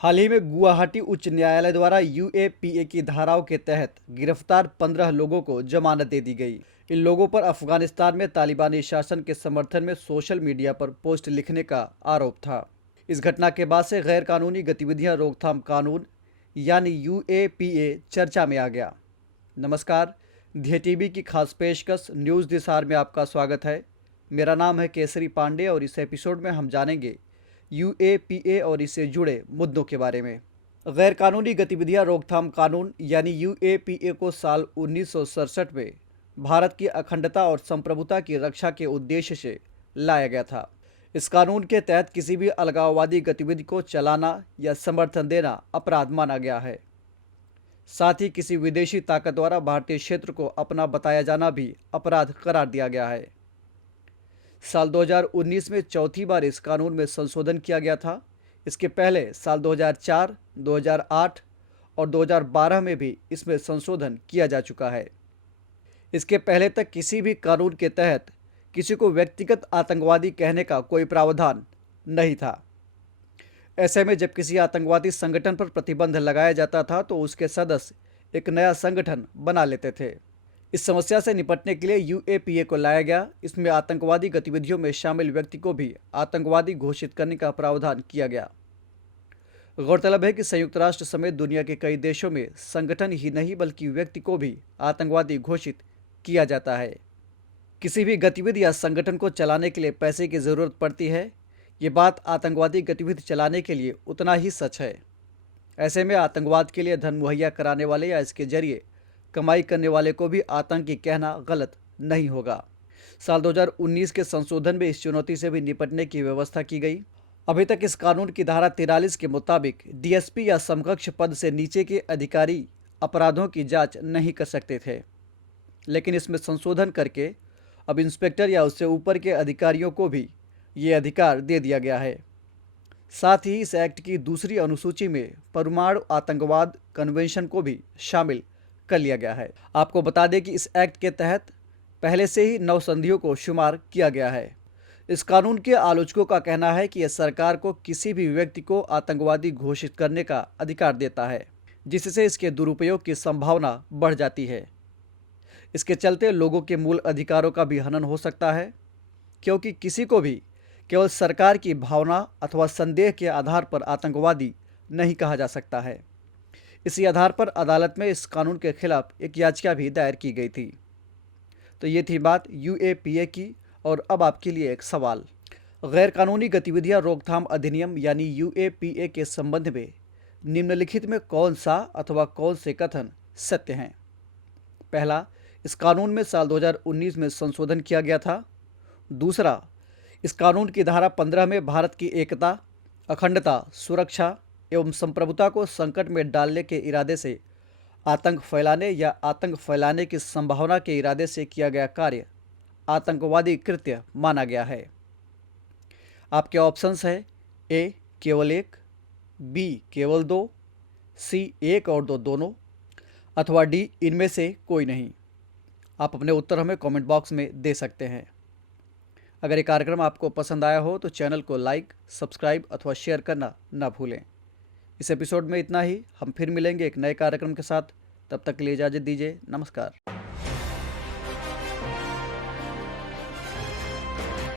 हाल ही में गुवाहाटी उच्च न्यायालय द्वारा यूएपीए की धाराओं के तहत गिरफ्तार 15 लोगों को जमानत दे दी गई। इन लोगों पर अफगानिस्तान में तालिबानी शासन के समर्थन में सोशल मीडिया पर पोस्ट लिखने का आरोप था। इस घटना के बाद से गैर कानूनी गतिविधियां रोकथाम कानून यानी यूएपीए चर्चा में आ गया। नमस्कार, ध्य टीवी की खास पेशकश न्यूज़ दिसार में आपका स्वागत है। मेरा नाम है केसरी पांडे और इस एपिसोड में हम जानेंगे यूएपीए और इससे जुड़े मुद्दों के बारे में। गैर कानूनी गतिविधियां रोकथाम कानून यानी यूएपीए को साल 1967 में भारत की अखंडता और संप्रभुता की रक्षा के उद्देश्य से लाया गया था। इस कानून के तहत किसी भी अलगाववादी गतिविधि को चलाना या समर्थन देना अपराध माना गया है। साथ ही किसी विदेशी ताकत द्वारा भारतीय क्षेत्र को अपना बताया जाना भी अपराध करार दिया गया है। साल 2019 में चौथी बार इस कानून में संशोधन किया गया था। इसके पहले साल 2004, 2008 और 2012 में भी इसमें संशोधन किया जा चुका है। इसके पहले तक किसी भी कानून के तहत किसी को व्यक्तिगत आतंकवादी कहने का कोई प्रावधान नहीं था। ऐसे में जब किसी आतंकवादी संगठन पर प्रतिबंध लगाया जाता था तो उसके सदस्य एक नया संगठन बना लेते थे। इस समस्या से निपटने के लिए यूएपीए को लाया गया। इसमें आतंकवादी गतिविधियों में शामिल व्यक्ति को भी आतंकवादी घोषित करने का प्रावधान किया गया। गौरतलब है कि संयुक्त राष्ट्र समेत दुनिया के कई देशों में संगठन ही नहीं बल्कि व्यक्ति को भी आतंकवादी घोषित किया जाता है। किसी भी गतिविधि या संगठन को चलाने के लिए पैसे की ज़रूरत पड़ती है। ये बात आतंकवादी गतिविधि चलाने के लिए उतना ही सच है। ऐसे में आतंकवाद के लिए धन मुहैया कराने वाले या इसके जरिए कमाई करने वाले को भी आतंकी कहना गलत नहीं होगा। साल 2019 के संशोधन में इस चुनौती से भी निपटने की व्यवस्था की गई। अभी तक इस कानून की धारा 43 के मुताबिक डीएसपी या समकक्ष पद से नीचे के अधिकारी अपराधों की जांच नहीं कर सकते थे, लेकिन इसमें संशोधन करके अब इंस्पेक्टर या उससे ऊपर के अधिकारियों को भी ये अधिकार दे दिया गया है। साथ ही इस एक्ट की दूसरी अनुसूची में परमाणु आतंकवाद कन्वेंशन को भी शामिल कर लिया गया है। आपको बता दें कि इस एक्ट के तहत पहले से ही 9 संधियों को शुमार किया गया है। इस कानून के आलोचकों का कहना है कि यह सरकार को किसी भी व्यक्ति को आतंकवादी घोषित करने का अधिकार देता है, जिससे इसके दुरुपयोग की संभावना बढ़ जाती है। इसके चलते लोगों के मूल अधिकारों का भी हनन हो सकता है, क्योंकि किसी को भी केवल सरकार की भावना अथवा संदेह के आधार पर आतंकवादी नहीं कहा जा सकता है। इसी आधार पर अदालत में इस कानून के खिलाफ एक याचिका भी दायर की गई थी। तो ये थी बात यूएपीए की। और अब आपके लिए एक सवाल, गैर कानूनी गतिविधियां रोकथाम अधिनियम यानी यूएपीए के संबंध में निम्नलिखित में कौन सा अथवा कौन से कथन सत्य हैं? पहला, इस कानून में साल 2019 में संशोधन किया गया था। दूसरा, इस कानून की धारा 15 में भारत की एकता, अखंडता, सुरक्षा एवं संप्रभुता को संकट में डालने के इरादे से आतंक फैलाने या आतंक फैलाने की संभावना के इरादे से किया गया कार्य आतंकवादी कृत्य माना गया है। आपके ऑप्शंस है ए केवल 1, बी केवल 2, सी 1 और 2 दोनों, अथवा डी इनमें से कोई नहीं। आप अपने उत्तर हमें कमेंट बॉक्स में दे सकते हैं। अगर ये कार्यक्रम आपको पसंद आया हो तो चैनल को लाइक, सब्सक्राइब अथवा शेयर करना ना भूलें। इस एपिसोड में इतना ही। हम फिर मिलेंगे एक नए कार्यक्रम के साथ। तब तक के लिए इजाज़त दीजिए। नमस्कार।